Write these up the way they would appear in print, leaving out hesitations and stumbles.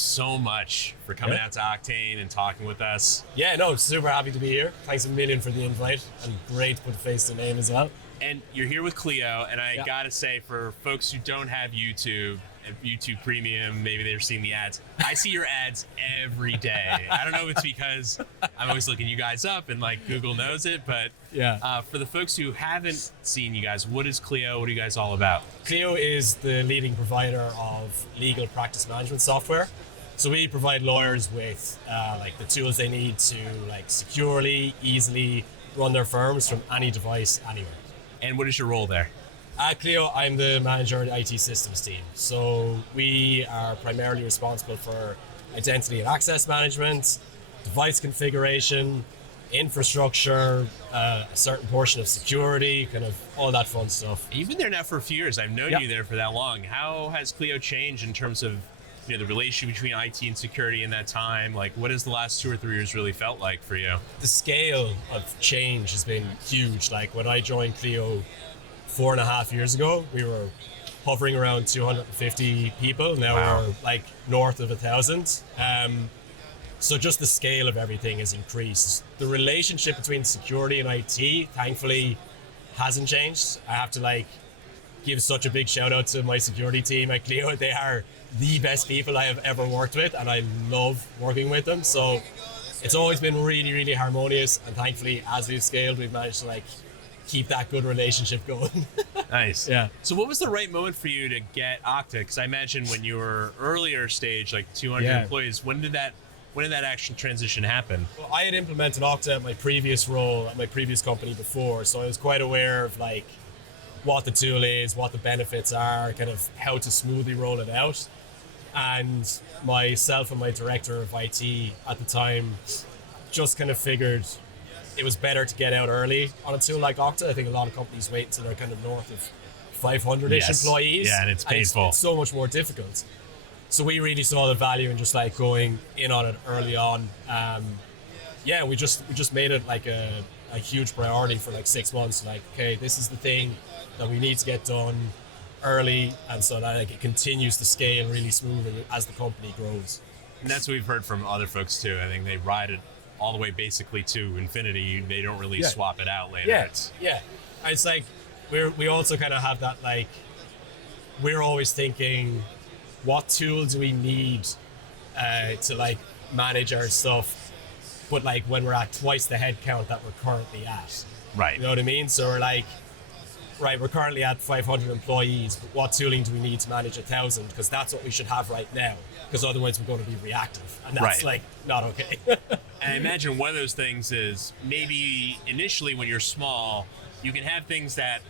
so much for coming out to Oktane and talking with us. Yeah, no, super happy to be here. Thanks a million for the invite, and great to put a face to a name as well. And you're here with Clio, and I gotta say, for folks who don't have YouTube Premium, maybe they're seeing the ads. I see your ads every day. I don't know if it's because I'm always looking you guys up and like Google knows it, but for the folks who haven't seen you guys, what is Clio? What are you guys all about? Clio is the leading provider of legal practice management software. So we provide lawyers with like the tools they need to like securely, easily run their firms from any device, anywhere. And what is your role there? At Clio, I'm the manager of the IT systems team. So we are primarily responsible for identity and access management, device configuration, infrastructure, a certain portion of security, kind of all that fun stuff. You've been there now for a few years. I've known you there for that long. How has Clio changed in terms of the relationship between IT and security in that time? Like, what has the last 2 or 3 years really felt like for you? The scale of change has been huge. Like when I joined Clio 4.5 years ago, we were hovering around 250 people. Now we're like north of 1,000. So just the scale of everything has increased. The relationship between security and IT, thankfully, hasn't changed. I have to like give such a big shout out to my security team at Clio. They are the best people I have ever worked with, and I love working with them. So it's always been really, really harmonious, and thankfully, as we've scaled, we've managed to like keep that good relationship going. Nice. Yeah. So what was the right moment for you to get Okta? Because I imagine when you were earlier stage, like 200 employees, when did that actual transition happen? Well, I had implemented Okta at my previous role at my previous company before, so I was quite aware of like what the tool is, what the benefits are, kind of how to smoothly roll it out. And myself and my director of IT at the time just kind of figured it was better to get out early on a tool like Okta. I think a lot of companies wait until they're kind of north of 500-ish employees. Yeah, and it's painful. It's so much more difficult. So we really saw the value in just like going in on it early on. We just made it like a huge priority for like 6 months. Like, okay, this is the thing that we need to get done early, and so that like it continues to scale really smoothly as the company grows. And that's what we've heard from other folks too. I think they ride it all the way basically to infinity. They don't really swap it out later. It's like we also kind of have that like we're always thinking, what tools do we need to like manage our stuff, but like when we're at twice the head count that we're currently at. Right. You know what I mean? So we're like, right, we're currently at 500 employees, but what tooling do we need to manage 1,000? Because that's what we should have right now, because otherwise we're going to be reactive, and that's like not okay. And I imagine one of those things is maybe initially when you're small, you can have things that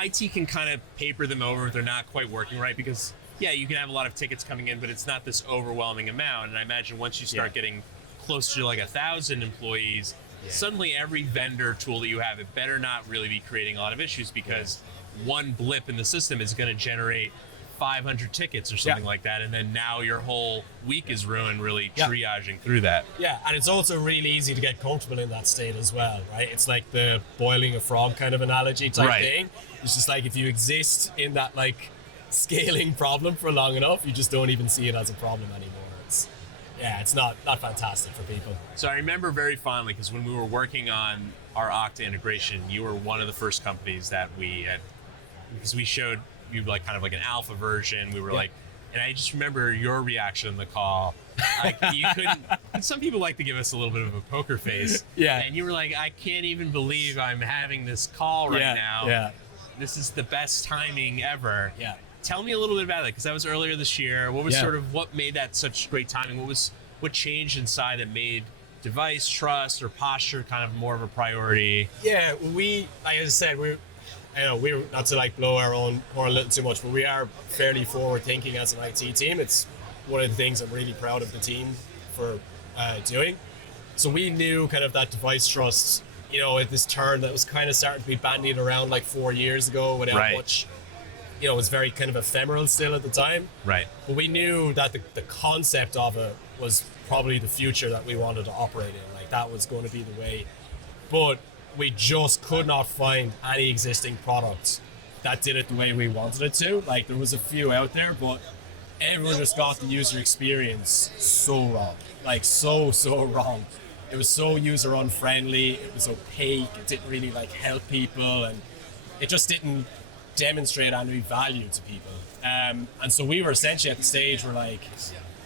IT can kind of paper them over if they're not quite working right, because you can have a lot of tickets coming in, but it's not this overwhelming amount. And I imagine once you start getting close to like 1,000 employees, suddenly every vendor tool that you have, it better not really be creating a lot of issues, because one blip in the system is going to generate 500 tickets or something like that, and then now your whole week is ruined really triaging through that. Yeah, and it's also really easy to get comfortable in that state as well, right? It's like the boiling a frog kind of analogy type thing. It's just like if you exist in that like scaling problem for long enough, you just don't even see it as a problem anymore. It's not fantastic for people. So I remember very fondly, because when we were working on our Okta integration, you were one of the first companies that we had, because we showed you like kind of like an alpha version. We were like, and I just remember your reaction on the call. Like, you couldn't, and some people like to give us a little bit of a poker face. And you were like, I can't even believe I'm having this call right now. This is the best timing ever. Tell me a little bit about it, because that was earlier this year. What was sort of what made that such great timing? What changed inside that made device trust or posture kind of more of a priority? Yeah, we, like I said, we're not to like blow our own horn a little too much, but we are fairly forward thinking as an IT team. It's one of the things I'm really proud of the team for doing. So we knew kind of that device trust, at this turn that was kind of starting to be bandied around like 4 years ago without much. It was very kind of ephemeral still at the time. But we knew that the concept of it was probably the future that we wanted to operate in. Like that was going to be the way. But we just could not find any existing product that did it the way we wanted it to. Like there was a few out there, but everyone just got the user experience so wrong, like so wrong. It was so user unfriendly. It was opaque. It didn't really like help people, and it just didn't demonstrate any value to people. And so we were essentially at the stage where like,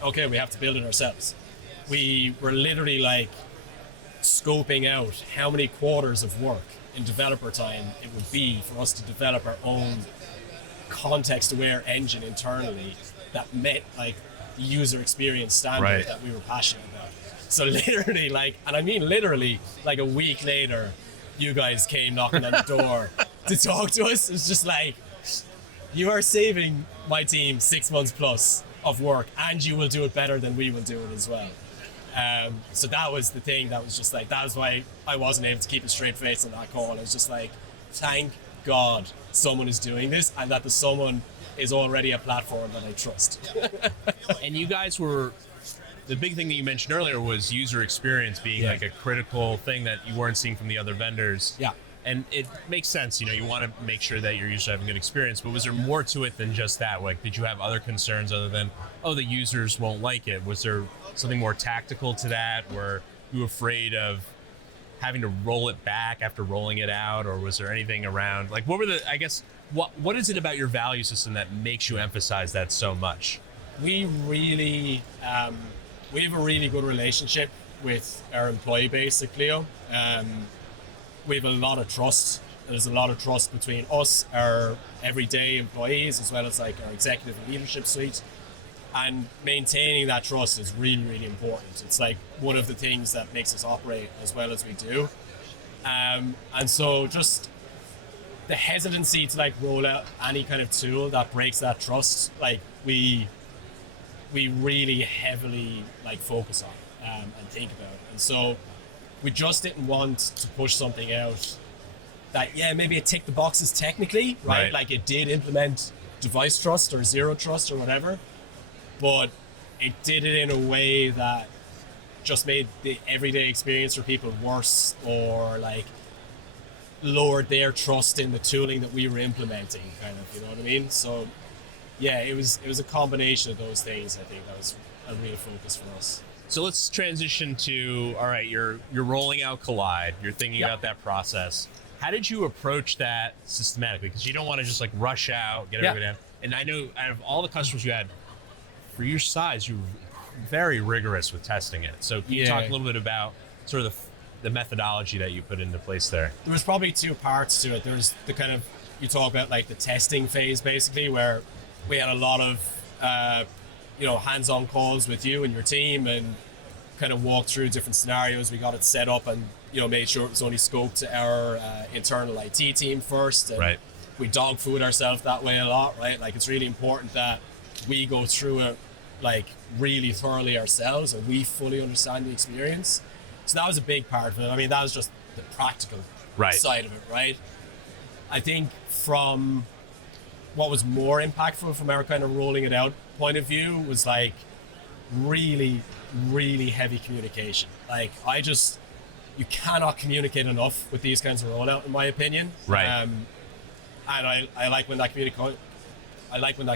okay, we have to build it ourselves. We were literally like scoping out how many quarters of work in developer time it would be for us to develop our own context-aware engine internally that met like the user experience standard that we were passionate about. So literally, like, and I mean literally, like a week later, you guys came knocking on the door to talk to us. It's just like, you are saving my team 6 months plus of work, and you will do it better than we will do it as well. So that was the thing that was just like, that was why I wasn't able to keep a straight face on that call. I was just like, thank God someone is doing this, and that the someone is already a platform that I trust. And you guys were, the big thing that you mentioned earlier was user experience being like a critical thing that you weren't seeing from the other vendors. Yeah. And it makes sense, you know, you want to make sure that your users have a good experience, but was there more to it than just that? Like, did you have other concerns other than, oh, the users won't like it? Was there something more tactical to that? Were you afraid of having to roll it back after rolling it out? Or was there anything around, like, what were the, I guess, what is it about your value system that makes you emphasize that so much? We really, we have a really good relationship with our employee base at Clio. We have a lot of trust. There's a lot of trust between us, our everyday employees, as well as like our executive and leadership suite. And maintaining that trust is really, really important. It's like one of the things that makes us operate as well as we do. And so just the hesitancy to like roll out any kind of tool that breaks that trust, like we really heavily like focus on and think about. And so we just didn't want to push something out that, yeah, maybe it ticked the boxes technically, right? Like it did implement device trust or zero trust or whatever, but it did it in a way that just made the everyday experience for people worse, or like lowered their trust in the tooling that we were implementing, kind of, you know what I mean? So yeah, it was a combination of those things. I think that was a real focus for us. So let's transition to, all right, you're rolling out Kolide, you're thinking about that process. How did you approach that systematically? Because you don't want to just like rush out, get everybody down. And I know out of all the customers you had, for your size, you were very rigorous with testing it. So can you talk a little bit about sort of the methodology that you put into place there? There was probably two parts to it. There's the kind of, you talk about like the testing phase basically, where we had a lot of hands-on calls with you and your team, and kind of walked through different scenarios. We got it set up and made sure it was only scoped to our internal IT team first. And we dog food ourselves that way a lot, right? Like it's really important that we go through it like really thoroughly ourselves and we fully understand the experience. So that was a big part of it. I mean, that was just the practical side of it, right? I think from what was more impactful from our kind of rolling it out point of view was like really, really heavy communication. Like you cannot communicate enough with these kinds of rollout, in my opinion. And I like when that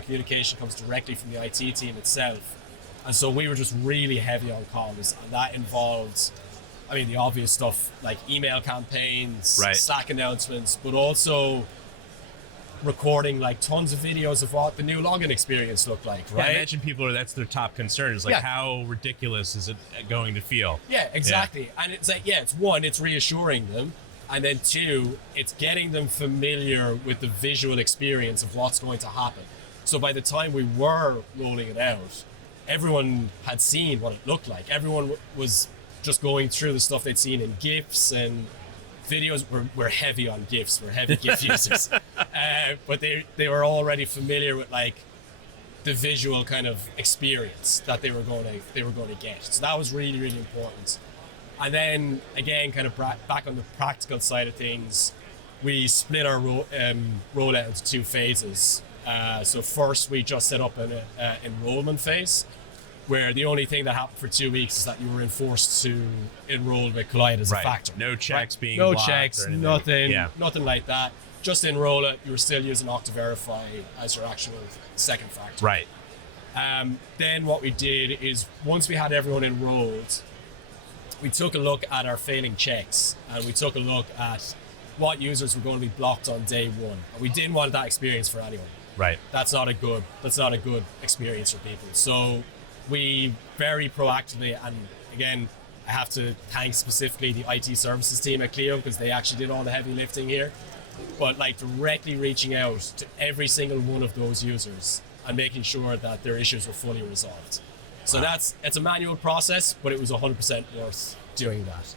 communication comes directly from the IT team itself. And so we were just really heavy on comms, and that involved, I mean, the obvious stuff like email campaigns, Slack announcements, but also recording like tons of videos of what the new login experience looked like, right? I imagine that's their top concern is like, how ridiculous is it going to feel? Yeah, exactly. And it's like, it's one, it's reassuring them. And then two, it's getting them familiar with the visual experience of what's going to happen. So by the time we were rolling it out, everyone had seen what it looked like. Everyone was just going through the stuff they'd seen in GIFs and videos. We're heavy on GIFs. We're heavy GIF users. But they were already familiar with like the visual kind of experience that they were going to get. So that was really, really important. And then again, kind of back on the practical side of things, we split our rollout into two phases. So first we just set up an enrollment phase, where the only thing that happened for 2 weeks is that you were enforced to enroll with Kolide as a factor. No checks being no blocked checks, or anything. nothing like that. Just enroll it. You were still using Okta Verify as your actual second factor. Then what we did is once we had everyone enrolled, we took a look at our failing checks and we took a look at what users were going to be blocked on day one. And we didn't want that experience for anyone. Right. That's not a good experience for people. So we very proactively, and again, I have to thank specifically the IT services team at Clio because they actually did all the heavy lifting here. But like directly reaching out to every single one of those users and making sure that their issues were fully resolved. So it's a manual process, but it was 100% worth doing that.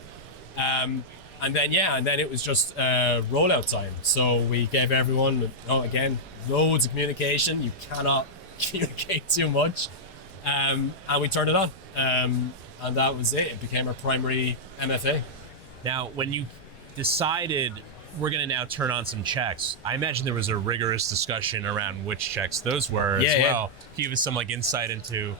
And then it was just rollout time. So we gave everyone, again, loads of communication. You cannot communicate too much. And we turned it on. And that was it. It became our primary MFA. Now, when you decided we're going to now turn on some checks, I imagine there was a rigorous discussion around which checks those were as well. Can you give us some insight into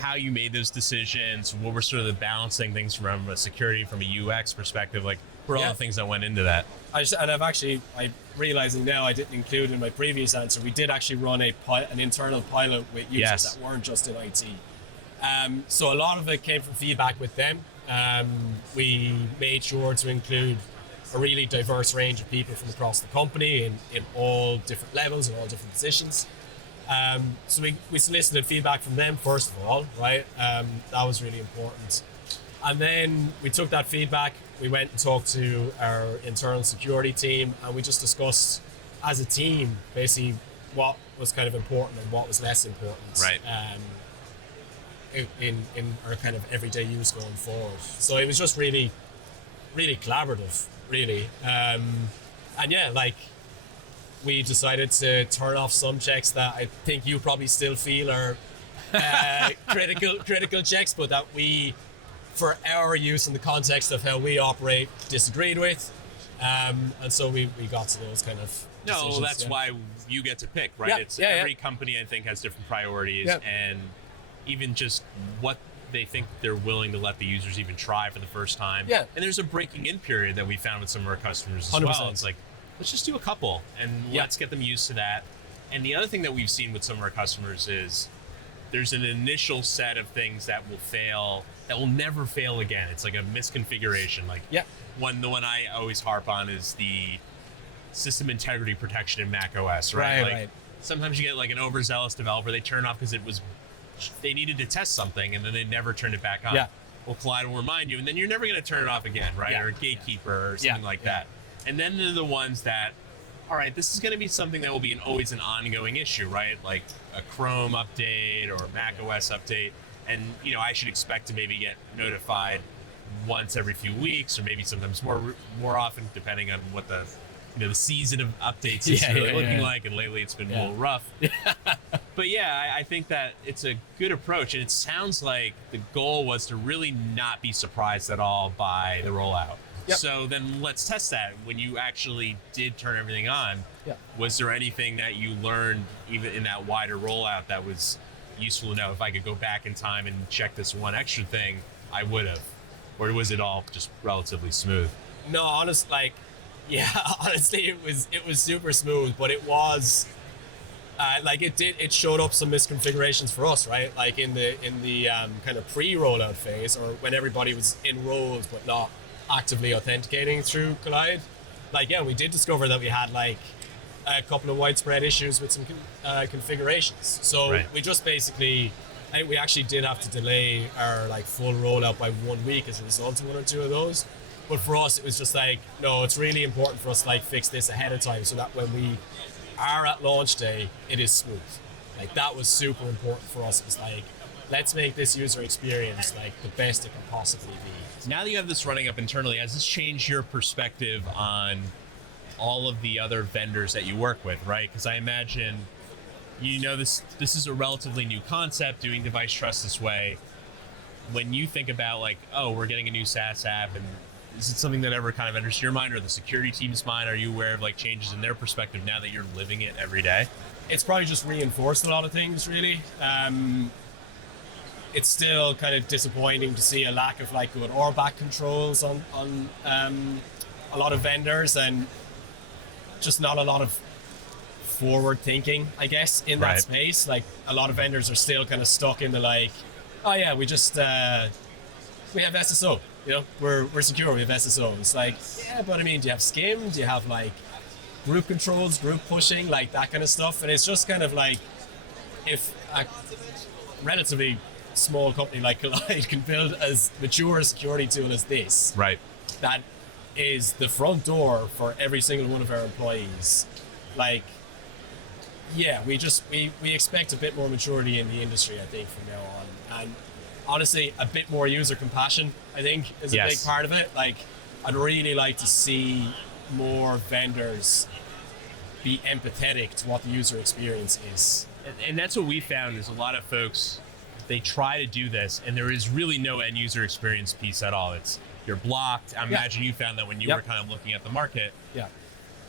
how you made those decisions? What were sort of the balancing things from a security, from a UX perspective? What were all the things that went into that? I'm realizing now I didn't include in my previous answer, we did actually run an internal pilot with users that weren't just in IT. So a lot of it came from feedback with them. We made sure to include a really diverse range of people from across the company in all different levels and all different positions. So we solicited feedback from them first of all, right? That was really important. And then we took that feedback, we went and talked to our internal security team, and we just discussed as a team basically what was kind of important and what was less important. Right. In our kind of everyday use going forward. So it was just really, really collaborative, really. We decided to turn off some checks that I think you probably still feel are critical checks, but that we, for our use in the context of how we operate, disagreed with. And so we got to those kind of decisions. That's why you get to pick, right? Every company, I think, has different priorities, and even just what they think they're willing to let the users even try for the first time. Yeah. And there's a breaking in period that we found with some of our customers as 100%. well. It's let's just do a couple and let's get them used to that. And the other thing that we've seen with some of our customers is there's an initial set of things that will fail, that will never fail again. It's like a misconfiguration. The one I always harp on is the system integrity protection in Mac OS, right? Right. Sometimes you get an overzealous developer, they turn off because they needed to test something and then they never turned it back on. Yeah. Well, Kolide will remind you, and then you're never going to turn it off again, right? Or a gatekeeper or something like that. And then they're the ones that, all right, this is going to be something that will be always an ongoing issue, right? Like a Chrome update or Mac OS update. And, I should expect to maybe get notified once every few weeks or maybe sometimes more often, depending on what the season of updates is looking like. And lately it's been a little rough. But I think that it's a good approach. And it sounds like the goal was to really not be surprised at all by the rollout. Yep. So then let's test that. When you actually did turn everything on, was there anything that you learned even in that wider rollout that was useful to know? If I could go back in time and check this one extra thing, I would have. Or was it all just relatively smooth? No, honestly, it was super smooth, but it was it showed up some misconfigurations for us, right? Like in the kind of pre-rollout phase, or when everybody was enrolled but not actively authenticating through Kolide. We did discover that we had a couple of widespread issues with some configurations. So we just basically, I think we actually did have to delay our full rollout by 1 week as a result of one or two of those. But for us, it was just no, it's really important for us to fix this ahead of time so that when we are at launch day, it is smooth. That was super important for us. It was let's make this user experience the best it can possibly be. Now that you have this running up internally, has this changed your perspective on all of the other vendors that you work with, right? Because I imagine, this is a relatively new concept, doing device trust this way. When you think about we're getting a new SaaS app, and is it something that ever kind of enters your mind or the security team's mind? Are you aware of changes in their perspective now that you're living it every day? It's probably just reinforced a lot of things, really. It's still kind of disappointing to see a lack of good or back controls on a lot of vendors, and just not a lot of forward thinking, I guess, in that Right. space. Like a lot of vendors are still kind of stuck in the like, oh yeah, we just we have SSO, you know, we're secure, we have SSO. It's like, yeah, but I mean, do you have SCIM? Do you have like group controls, group pushing, like that kind of stuff? And it's just kind of like, if a relatively small company like Kolide can build as mature a security tool as this, Right. that is the front door for every single one of our employees. Like, yeah, we expect a bit more maturity in the industry, I think, from now on. And honestly, a bit more user compassion, I think, is a Yes. big part of it. Like, I'd really like to see more vendors be empathetic to what the user experience is. And that's what we found is a lot of folks, they try to do this and there is really no end user experience piece at all. It's you're blocked. I imagine you found that when you Yep. were kind of looking at the market. Yeah.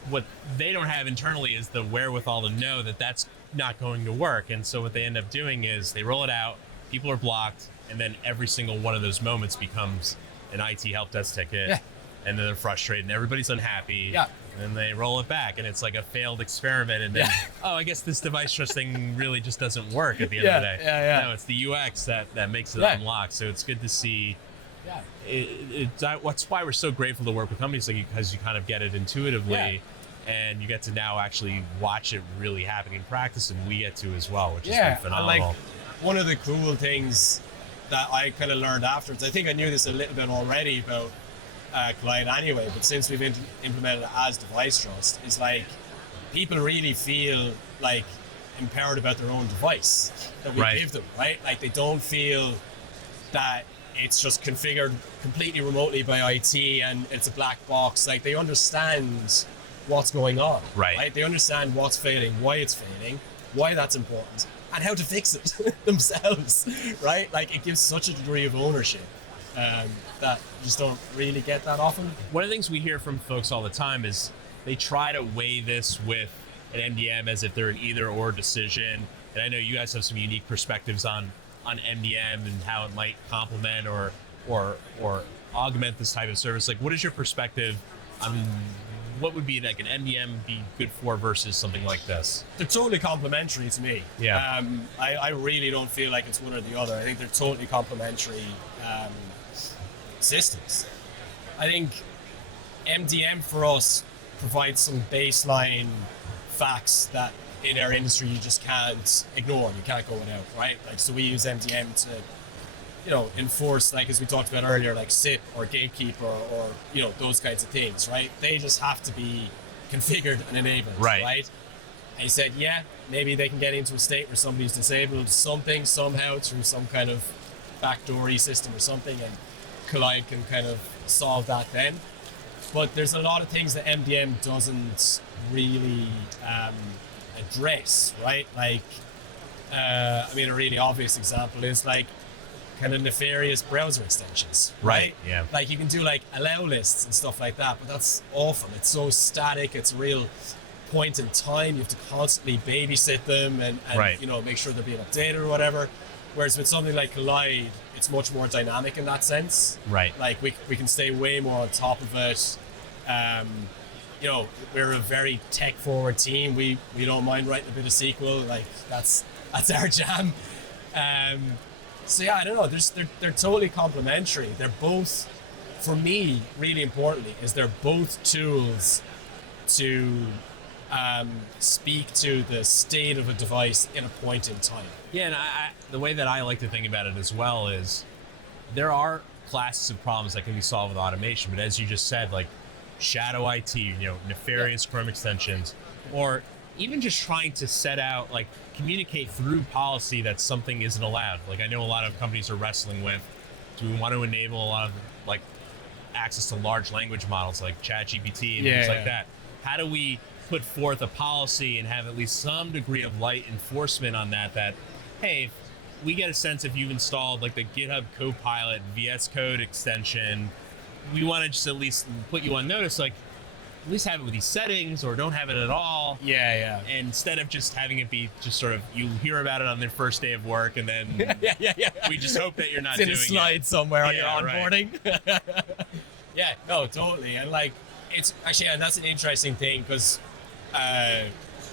What they don't have internally is the wherewithal to know that that's not going to work. And so what they end up doing is they roll it out, people are blocked, and then every single one of those moments becomes an IT help desk ticket. Yeah. And then they're frustrated and everybody's unhappy. Yeah. And then they roll it back and it's like a failed experiment. And then, Yeah. oh, I guess this device trust thing really just doesn't work at the end of the day. Yeah. No, it's the UX that makes it Yeah. unlock. So it's good to see. Yeah. That's why we're so grateful to work with companies like you, because you kind of get it intuitively, and you get to now actually watch it really happen in practice, and we get to as well, which is Yeah, been and phenomenal. like one of the cool things that I kind of learned afterwards, I think I knew this a little bit already about Kolide anyway, but since we've implemented it as device trust, is like people really feel like empowered about their own device that we Right. give them, right? Like they don't feel that it's just configured completely remotely by IT and it's a black box. Like they understand what's going on, Right. They understand what's failing, why it's failing, why that's important, and how to fix it themselves, right? Like it gives such a degree of ownership that you just don't really get that often. One of the things we hear from folks all the time is they try to weigh this with an MDM as if they're an either or decision. And I know you guys have some unique perspectives on MDM and how it might complement or augment this type of service. Like, what is your perspective on what would be like an MDM be good for versus something like this? They're totally complementary to me. Yeah. I really don't feel like it's one or the other. I think they're totally complementary systems. I think MDM for us provides some baseline facts that in our industry you just can't ignore. You can't go without, right? Like, so we use MDM to, you know, enforce, like as we talked about earlier, like SIP or gatekeeper or you know, those kinds of things, right? They just have to be configured and enabled, right? And he said, yeah, maybe they can get into a state where somebody's disabled something somehow through some kind of backdoory system or something, and Kolide can kind of solve that then. But there's a lot of things that MDM doesn't really address, right? Like, I mean, a really obvious example is like kind of nefarious browser extensions, right? Yeah. Like you can do like allow lists and stuff like that, but that's awful. It's so static. It's a real point in time. You have to constantly babysit them and Right. you know, make sure they're being updated or whatever. Whereas with something like Kolide, it's much more dynamic in that sense. Right. Like we can stay way more on top of it. You know, we're a very tech forward team. We don't mind writing a bit of SQL. Like that's our jam. So yeah, I don't know. They're totally complementary. They're both, for me, really importantly, is they're both tools to speak to the state of a device in a point in time. Yeah, and the way that I like to think about it as well is there are classes of problems that can be solved with automation, but as you just said, like shadow IT, you know, nefarious Chrome extensions, or even just trying to set out, like, communicate through policy that something isn't allowed. Like, I know a lot of companies are wrestling with, do we want to enable a lot of, like, access to large language models like ChatGPT and things like that? How do we put forth a policy and have at least some degree of light enforcement on that, hey, if we get a sense if you've installed, like, the GitHub Copilot VS Code extension, we want to just at least put you on notice, like, at least have it with these settings or don't have it at all. Yeah. And instead of just having it be just sort of, you hear about it on their first day of work and then yeah. we just hope that you're not It's in doing a slide somewhere on your Yeah, right. onboarding. Yeah, no, totally. And like, it's actually, and that's an interesting thing because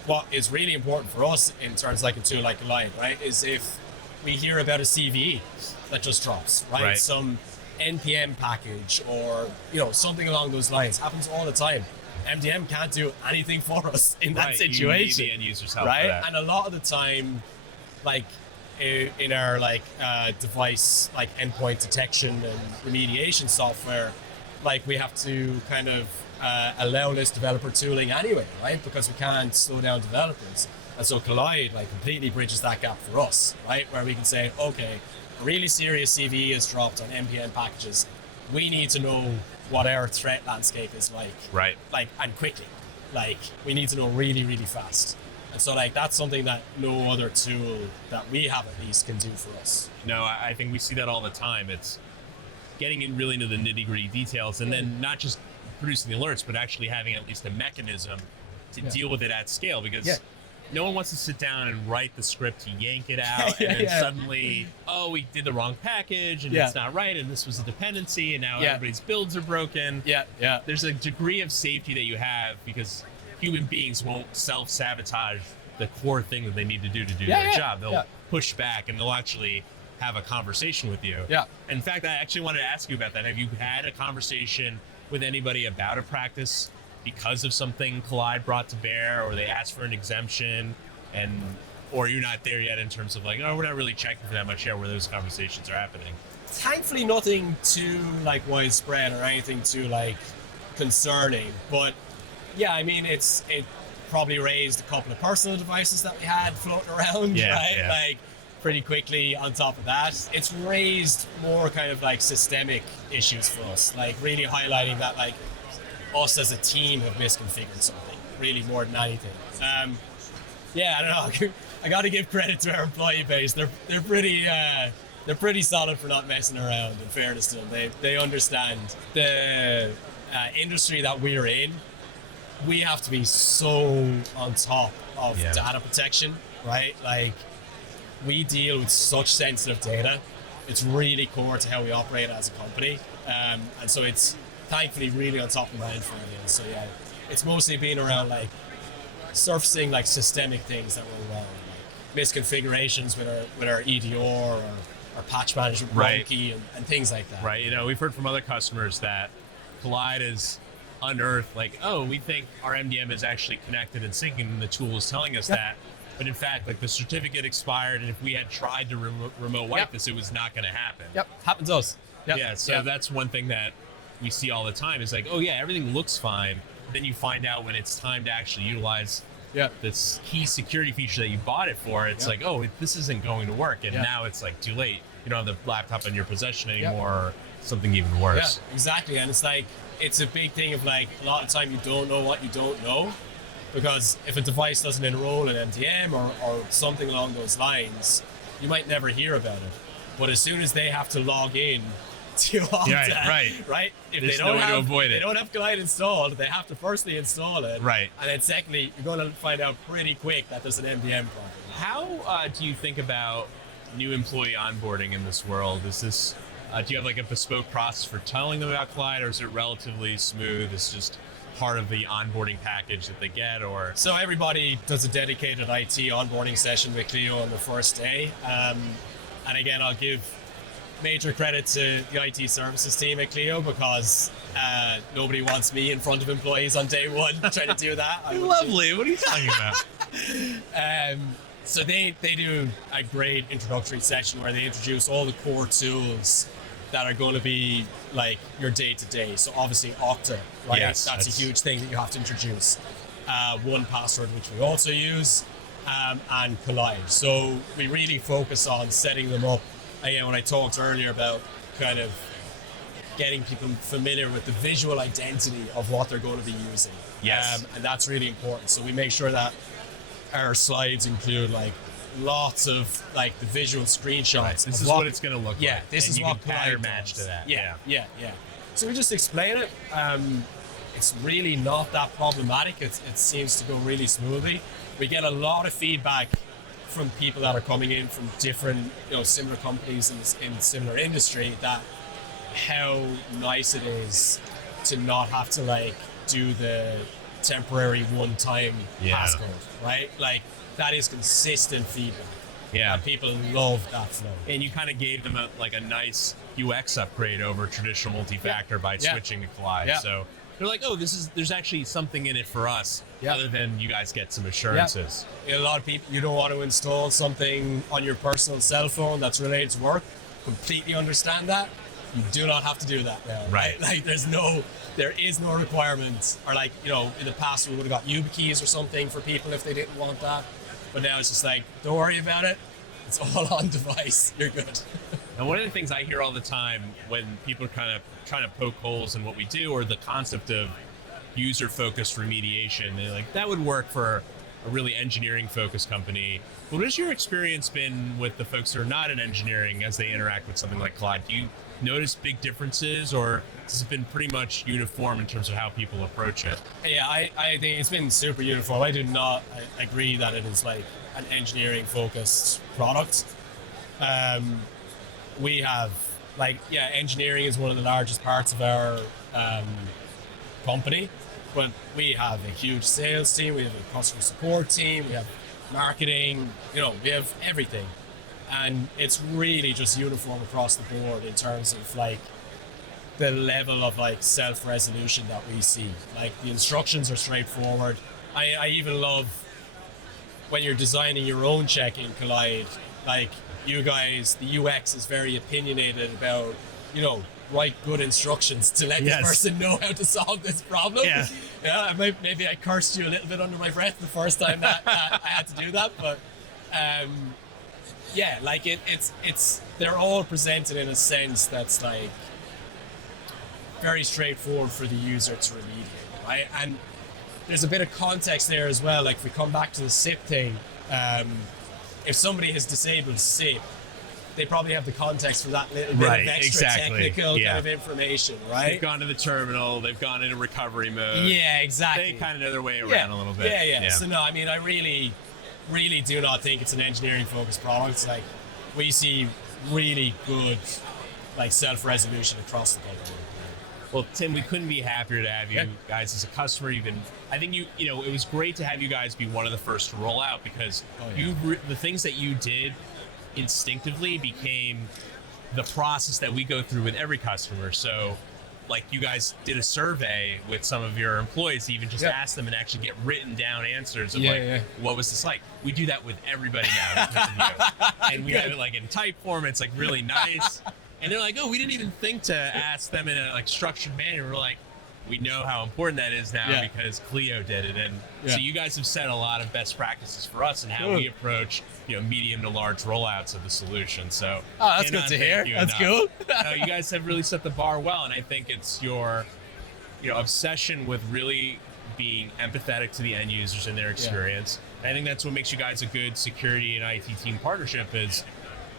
what is really important for us in terms like a tool like Kolide, right, is if we hear about a CVE that just drops, right? Some NPM package or something along those lines happens all the time. MDM can't do anything for us in that situation. You need the end user's help, right? For that. And a lot of the time, like in our device endpoint detection and remediation software, we have to kind of allow this developer tooling anyway, right? Because we can't slow down developers. And so Kolide completely bridges that gap for us, right? Where we can say, okay, a really serious CVE is dropped on NPM packages. We need to know what our threat landscape is like. Right. And quickly. We need to know really, really fast. And so that's something that no other tool that we have at least can do for us. No, I think we see that all the time. It's getting in really into the nitty-gritty details and then not just producing the alerts, but actually having at least a mechanism to deal with it at scale, because no one wants to sit down and write the script to yank it out and then suddenly, we did the wrong package and it's not right and this was a dependency and now everybody's builds are broken. There's a degree of safety that you have because human beings won't self-sabotage the core thing that they need to do their job. They'll push back and they'll actually have a conversation with you. In fact, I actually wanted to ask you about that. Have you had a conversation with anybody about a practice because of something Kolide brought to bear, or they asked for an exemption, or you're not there yet in terms of we're not really checking for that much yet, where those conversations are happening? Thankfully, nothing too widespread or anything too concerning. But yeah, I mean, it probably raised a couple of personal devices that we had floating around, right? Pretty quickly on top of that. It's raised more kind of systemic issues for us, really highlighting that us as a team have misconfigured something, really more than anything. I don't know. I got to give credit to our employee base. They're pretty solid for not messing around. In fairness to them, they understand the industry that we're in. We have to be so on top of data protection, right? We deal with such sensitive data. It's really core to how we operate as a company, and so it's thankfully really on top of mind for me. So it's mostly been around surfacing systemic things that were wrong, misconfigurations with our EDR or our patch management key and things like that. Right. We've heard from other customers that Kolide is unearthed we think our MDM is actually connected and syncing, and the tool is telling us that. But in fact, the certificate expired, and if we had tried to remote wipe this, it was not going to happen. Happens to us. So that's one thing that we see all the time is everything looks fine. Then you find out when it's time to actually utilize this key security feature that you bought it for. It's this isn't going to work, and now it's too late. You don't have the laptop in your possession anymore, or something even worse. Yeah, exactly. And it's a big thing of a lot of time you don't know what you don't know. Because if a device doesn't enroll in MDM or something along those lines, you might never hear about it. But as soon as they have to log in to Okta, right? If There's no way to avoid it. They don't have Kolide installed, they have to firstly install it. Right. And then secondly, you're going to find out pretty quick that there's an MDM problem. How do you think about new employee onboarding in this world? Is this, do you have a bespoke process for telling them about Kolide, or is it relatively smooth? It's just part of the onboarding package that they get, or? So everybody does a dedicated IT onboarding session with Clio on the first day. And again, I'll give major credit to the IT services team at Clio, because nobody wants me in front of employees on day one trying to do that. Lovely. What are you talking about? So they do a great introductory session where they introduce all the core tools that are going to be your day-to-day. So obviously Okta, right? Yes, that's a huge thing that you have to introduce. 1Password, which we also use, and Kolide. So we really focus on setting them up. Again, when I talked earlier about kind of getting people familiar with the visual identity of what they're going to be using. Yes. And that's really important. So we make sure that our slides include lots of the visual screenshots. Right. This is what it's going to look like. This is what pattern match to that. Yeah. So we just explain it. It's really not that problematic. It seems to go really smoothly. We get a lot of feedback from people that are coming in from different, similar companies in similar industry, that how nice it is to not have to do the temporary one-time Yeah. passcode, right? Like that is consistent feedback. Yeah. And people love that flow. And you kind of gave them a nice UX upgrade over traditional multi-factor by switching to Kolide. Yeah. So they're like, oh, there's actually something in it for us, other than you guys get some assurances. A lot of people, you don't want to install something on your personal cell phone that's related to work. Completely understand that. You do not have to do that now. Right. Like there is no requirement, or like, you know, in the past we would have got YubiKeys or something for people if they didn't want that. But now it's just like, don't worry about it. It's all on device. You're good. And one of the things I hear all the time when people are kind of trying to poke holes in what we do, or the concept of user-focused remediation, they're like, that would work for a really engineering-focused company. What has your experience been with the folks who are not in engineering as they interact with something like Kolide? Do you notice big differences, or has it been pretty much uniform in terms of how people approach it? Yeah, I think it's been super uniform. I do not agree that it is like an engineering-focused product. We have, like, engineering is one of the largest parts of our company, but we have a huge sales team, we have a customer support team, we have marketing, you know, we have everything. And it's really just uniform across the board in terms of like the level of like self-resolution that we see. Like the instructions are straightforward. I even love when you're designing your own check in Kolide, like you guys, the UX is very opinionated about, you know, write good instructions to let this person know how to solve this problem. Yeah, maybe I cursed you a little bit under my breath the first time that I had to do that, but yeah, like it's they're all presented in a sense that's like very straightforward for the user to remediate, right? And there's a bit of context there as well. Like if we come back to the SIP thing, if somebody has disabled SIP, they probably have the context for that little bit of extra technical kind of information, right? They've gone to the terminal, they've gone into recovery mode. Yeah, exactly. They kind of know their way around a little bit. Yeah. So no, I mean, I really do not think it's an engineering-focused product. It's like we see really good like self-resolution across the board. Well, Tim, we couldn't be happier to have you guys as a customer. I think you know, it was great to have you guys be one of the first to roll out, because the things that you did instinctively became the process that we go through with every customer. So like you guys did a survey with some of your employees to even just ask them and actually get written down answers of what was this like. We do that with everybody now. And we have it like in type form. It's like really nice. And they're like, oh, we didn't even think to ask them in a like structured manner. We're like, we know how important that is now because Clio did it. And so you guys have set a lot of best practices for us and how we approach, you know, medium to large rollouts of the solution. So that's good to hear. That's cool. No, you guys have really set the bar well, and I think it's your, you know, obsession with really being empathetic to the end users and their experience. I think that's what makes you guys a good security and IT team partnership. Is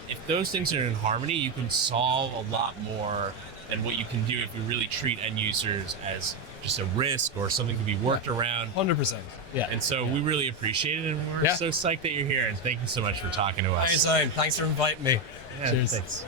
if those things are in harmony, you can solve a lot more than what you can do if you really treat end users as just a risk or something to be worked around. 100%. Yeah. And so we really appreciate it, and we're so psyched that you're here. And thank you so much for talking to us. Anytime. Thanks for inviting me. Cheers. Thanks.